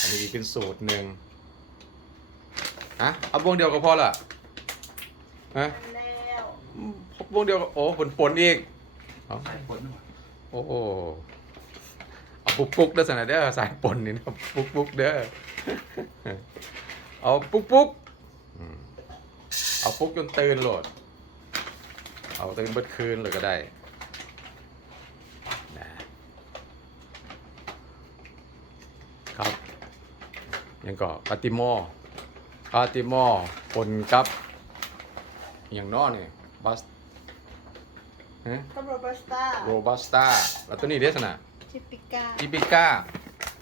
อันนี้เป็นสูตรหนึ่งฮะเอาวงเดียวก็พอละฮะแล้วอืมวงเดียวก็โอ้ผลปนอีกเอาใส่ผลหน่อยโอ้โหเอาปุกปุกเด้อสนะเด้อสายปนนี่นะปุกปุกเด้อเอาปุกปุกอืมเอาปุกจนตื่นโหลด เอาตื่นเบิดคืนเลยก็ได้นะครับ ยังก็ปาติโมปาติโมปนกับอย่างน้อนี่บัสฮะกับโรบัสต้าโรบัสต้าแล้วตัวนี้เดสนะชิปิก้าอีปิก้า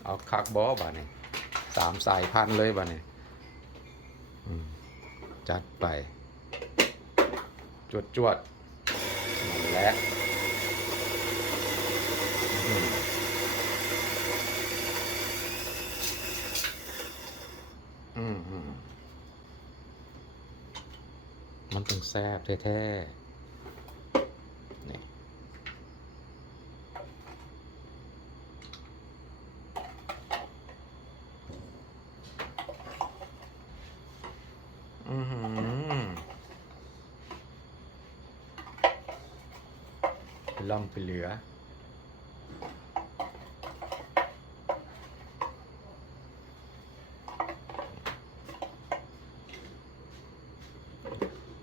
เอาคักบอบาเนี่ยสามสายพันธุ์เลยบาเนี่ยอืมจัดไป จวดจวดนั่นแหละอืม อืมอืมมันต้องแซ่บแท้ๆนี่อือหือไปล่ำไปเหลือ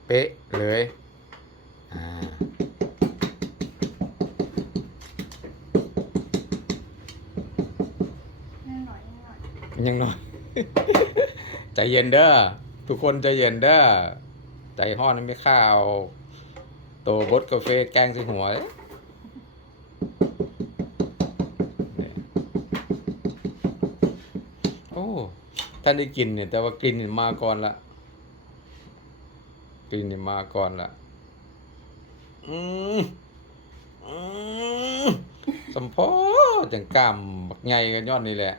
เป๊ะเลยอ่านิดหน่อยนิดหน่อยยังน้อย ใจเย็นเด้อ ทุกคนใจเย็นเด้อ ใจห้อนไม่ข้าวโตบดกาแฟแกงใส่หัวเลยเนี่ยโอ้ ท่านได้กินเนี่ย แต่ว่ากลิ่นนี่มาก่อนละ กลิ่นนี่มาก่อนละอืมอืมสมพอจังกล้ามบักใหญ่กันยอดนี่แหละ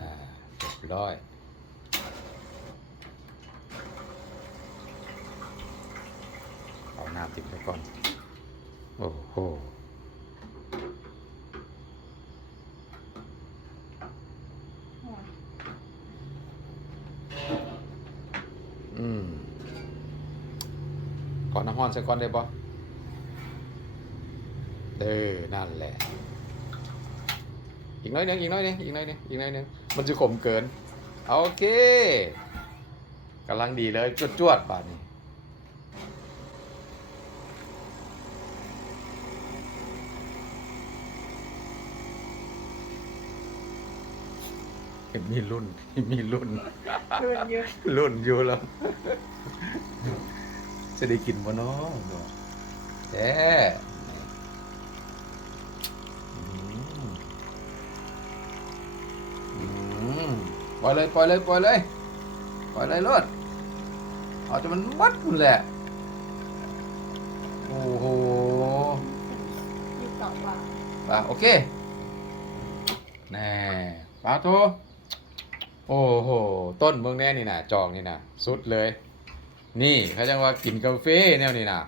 อ่าเรียบร้อยเอาน้ำติดไปก่อน โอ้โหหัว อืมก่อนน้ำห้อนใส่ก่อนได้ปะเด้อนั่นแหละ อีกน้อยนึงอีกน้อยนึงอีกน้อยนึงอีกน้อยนึงมันจะขมเกิน โอเคกำลังดีเลยจวดจวดๆป่านนี้ มีรุ่น มีรุ่นเกินเยอะรุ่นอยู่แล้ว จะได้กินบ่เนาะแท้อืมอืมปล่อยเลยปล่อยเลยปล่อยเลยปล่อยเลยรถเอาจะมันวัดมันแหละ โอ้โหอยู่ต่อว่าไปโอเคแน่ปลาโต โอ้โห ต้นเมืองแน่นี่นะจอกนี่นะสุดเลย นี่เขาจังว่ากินกาแฟแนวนี่นะ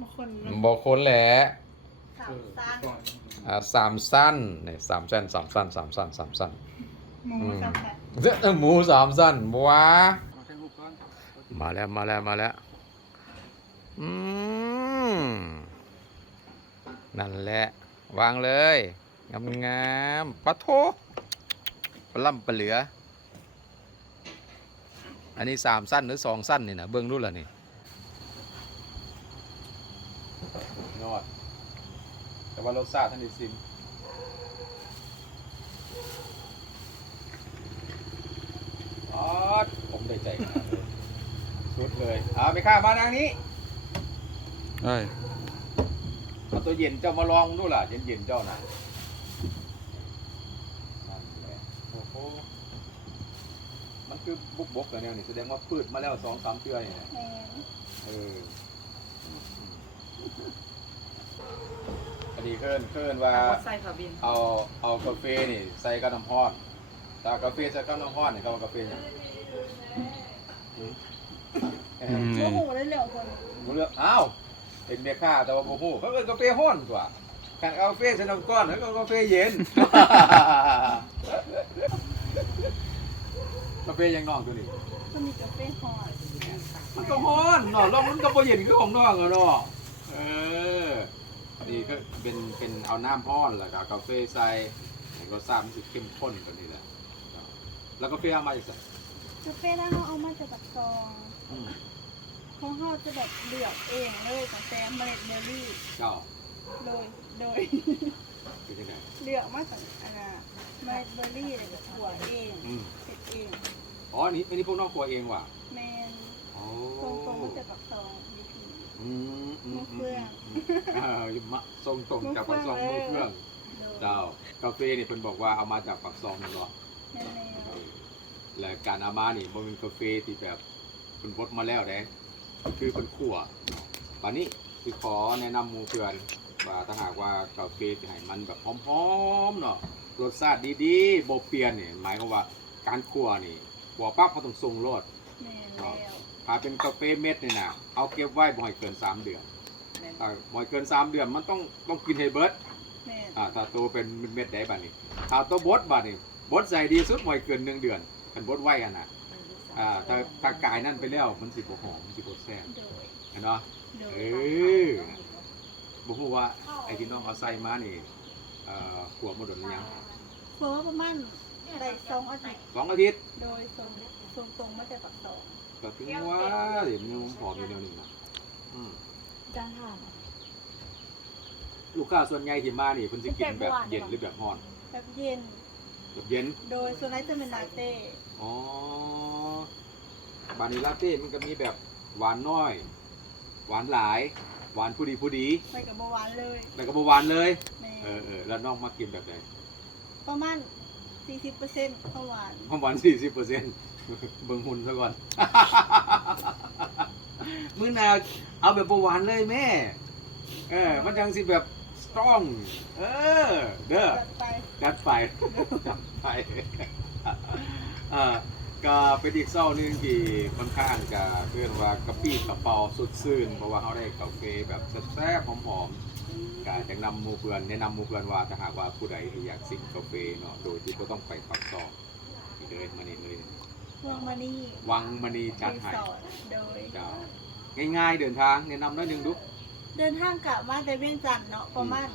บางคนบอกคนแหละสามสั้นอ่าสามสั้นนี่สามสั้นสามสั้นสามสั้นสามสั้นหมูอืมสามสั้นเจ้าหมูสามสั้นบัวเอาใส่ลูกก่อนมาแล้วมาแล้วมาแล้วอืมนั่นแหละ วางเลยงามงามๆปะโถป ลาล่ำปลาเหลือ อันนี้สามสั้นหรือสองสั้นนี่นะเบื้องรุ่นละนี่ยอด แต่ว่ารสชาติท่านดีซิมอ๋อผมได้ใจขนาดเลยสุดเลยอ่าไปข้ามมานางนี้ เอ้ย เอาตัวเย็นเจ้ามาลองดูล่ะ เย็นเย็นๆเจ้าน่ะนั่นแหละโอ้โห มันคือบุกบกกันแนวนี่แสดงว่าพืชมาแล้วสองสามเทื่อนี่นะแมนเอออันนี้เคินเคินว่า ใส่ขาบินเอาเอากาแฟนี่ใส่กับน้ำร้อนแต่กาแฟใส่กับน้ำร้อนนี่เขาว่ากาแฟหยังอืมเออโอ้โหได้เหลือคนรู้เรื่องอ้าวเป็นแม่ค้าแต่ว่าบ่ฮู้เขาเอิ้นกาแฟร้อนตัวคันเอากาแฟใส่น้ำก้อนแล้วก็กาแฟเย็น กาแฟยังน้องตัวนี้ก็มีกาแฟฮอตมันก็ฮ้อนเนาะแล้วมันก็บ่เย็นคือของน้องอะเนาะเออนี่ก็เป็นเป็นเอาน้ำร้อนแล้วก็กาแฟใส่รสชาติมันสิเข้มข้นกว่านี้แหละแล้วกาแฟเอามาจากไสกาแฟถ้าเขาเอามาจากแบบซองอืมของเขาจะแบบเลือกเองเลยกาแฟเมล็ดเบอร์รี่เจ้าโดยโดย เป็นจังไดเลือกมาจากอันน่ะเมล็ดเบอร์รี่เลยแบบถั่วเอง อืม เสร็จเอง อ๋ออันนี้อันนี้พวกน้องครัวเองว่ะแมนอ๋อตรงตรงมาจากแบบซองดีพี อืมอืมมือเครื่องมเออมาทรงตรงจากปากซองมือเครื่องโดยเจ้ากาแฟนี่เพิ่นบอกว่าเอามาจากปากซองนั่นเนาะแม่นแล้วและการเอามานี่บ่เป็นกาแฟที่แบบเพิ่นบดมาแล้วเด้คือเพิ่นคั่วบัดนี้สิขอแนะนำหมู่เพื่อนว่าถ้าหากว่ากาแฟสิให้มันแบบหอมๆเนาะรสชาติดีๆบ่เปลี่ยนนี่หมายความว่าการคั่วนี่ คั่วปั๊บเขาต้องทรงรสแม่นแล้วถ้าเป็นกาแฟเม็ดนี่นะเอาเก็บไว้บ่ให้เกิน3เดือนถ้าบ่ให้เกิน3เดือนมันต้องต้องกินให้เบิดแม่นอ่าถ้าโตเป็นเม็ดได้บัดนี้ถ้าโตบดบัดนี้บดใส่ดีสุดบ่ให้เกิน1เดือนคันบดไว้อะนะอ่าถ้าถ้ากายนั่นไปแล้วมันสิบ่หอมมันสิบ่แซ่บโดยเห็นเนาะ โดเอยอบ่ฮู้ว่าไอ้ที่น้องเอาใส่มานี่เอ่อขวบบ่ดนหรือยังเพราะว่าประมาณได้ส องอาทิตย์สองอาทิตย์โดยส่งส่งตรงมาจากปักซองก็ถึงว่าเดี๋ยวมันหอมอยู่แนวนี้นะอืมจานถามลูกค้าส่วนใหญ่ที่มานี่เพิ่นสิกินแบบเย็นหรือแบบร้อน แบบเย็น แบบเย็น โดยส่วนไหนจะเป็นลาเต้อ๋อบานิลลาเต้มันก็มีแบบหวานน้อย หวานหลาย หวานผู้ดีผู้ดีไปกับเบาหวานเลยแล้วก็บ่หวานเลยแม่เออเออแล้วน้องมากินแบบไหนประมาณ 40%ข้าวหวานความหวานสี่สิบเปอร์เซ็นต์เบิ่งหุ่นซะก่อน มื้อหนาเอาแบบบ่หวานเลยแม่ เออ มันจังสิแบบสตรอง เออ เด้อ จัดไปจัดไปจัดไปอ่าก็เป็นอีกเศร้าหนึงที่ค่อนข้างจะเรียกว่ากระปี้กระเป๋าสุดซื่นเพราะว่าเขาได้กาแฟแบบแซ่บๆหอมๆ ก็จะนำหมูเพื่อนแนะนำหมูเพื่อนว่าถ้าหากว่าผู้ใดที่อยากสิงกาแฟเนาะโดยที่ก็ต้องไปปักซองนี่เลยมานี่เลยวางมานี่วังมณีจัดรีให้สอร์ทโดยเจ้าง่ายๆเดินทางแนะนำหน้อยหนึงดูเดินทางกลับมาแต่เวียงจันทน์เนาะประมาณ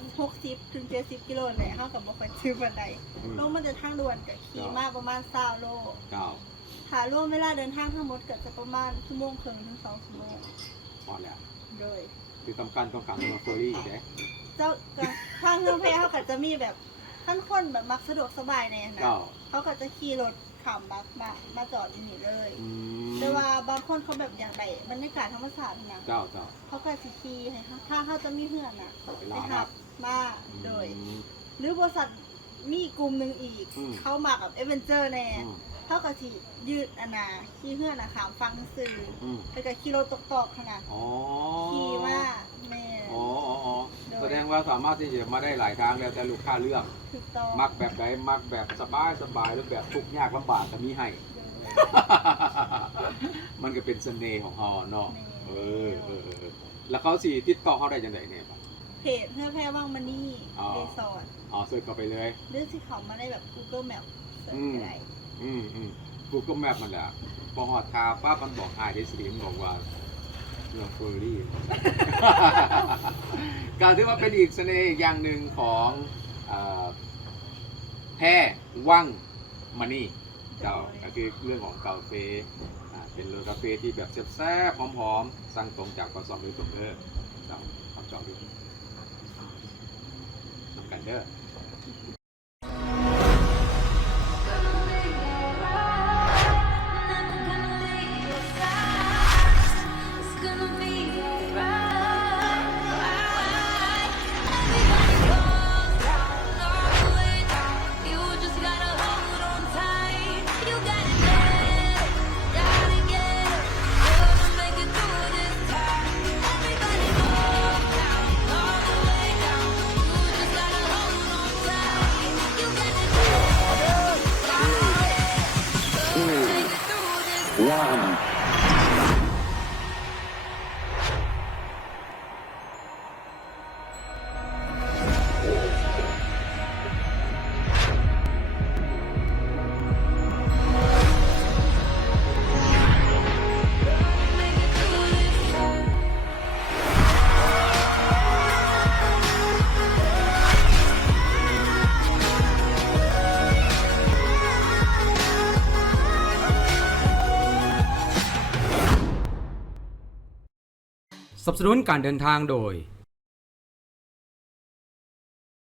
60ถึง70กิโลแหละเฮากับบ่ค่อยซื้อปานใดอืมลงมาจากทางด่วนก็ขี่มาประมาณ20โลเจ้าหารวมเวลาเดินทางทั้งหมดก็จะประมาณชั่วโมงครึ่งถึง2ชั่วโมงพอแล้ว โดย คือสำคัญต้องการมาเฟอรี่เด้เจ้าก็ทางเมืองแพร่เขาก็จะมีแบบท่านคนแบบมักสะดวกสบายในนะเจ้าเขาก็จะขี่รถขับมามามาจอดที่นี่เลย อืมแต่ว่าบางคนเขาแบบอย่างไรบรรยากาศธรรมชาตินะเจ้าเจ้าเขาก็สิขี่ให้เขาถ้าเขาจะมีเพื่อนน่ะไปไปลาหัหับบมาโดย อืม หรือบริษัทมีอีกกลุ่มหนึ่งอีก อืม เขามากับเอเวนเจอร์แน่ อืม เขาก็สิยืดอันน่ะขี่เพื่อนน่ะขามฟังสื่ออืมไปกับขี่รถตกๆขนาดอ๋อขี่มาแม่อ๋ออ๋ออ๋อโดยแสดงว่าสามารถที่จะมาได้หลายทางแล้วแต่ลูกค้าเลือก ถูกต้องมักแบบใดมักแบบสบายสบายหรือแบบทุกข์ยากลำบากก็มีให้ มันก็เป็นเสน่ห์ของเขาเนาะเออเออเออแล้วเขาสิติดต่อเขาได้จังไดเนี่ยครับเพจเพื่อแพร่ว่างมานี่อ๋อรีสอร์ทอ๋อเสิร์ชเข้าไปเลย หรือสิเขามาได้แบบ Google Map เสิร์ชก็ได้ อืมอืม Google Map มันแหละพอหอดทาป้ามันบอกอายได้สิมันบอกว่าเรื่องเฟอร์รี่ การที่ว่าเป็นอีกเสน่ห์อย่างหนึ่งของเอ่อแพร่ว่างมานี่เจ้าก็คือเรื่องของกาแฟอ่าเป็นรสกาแฟที่แบบแซ่บๆหอมๆสั่งตรงจากกระสอบโดยตรงเด้อเจ้าขอบจองดูทำกันเด้อ one. นุนการเดินทางโดย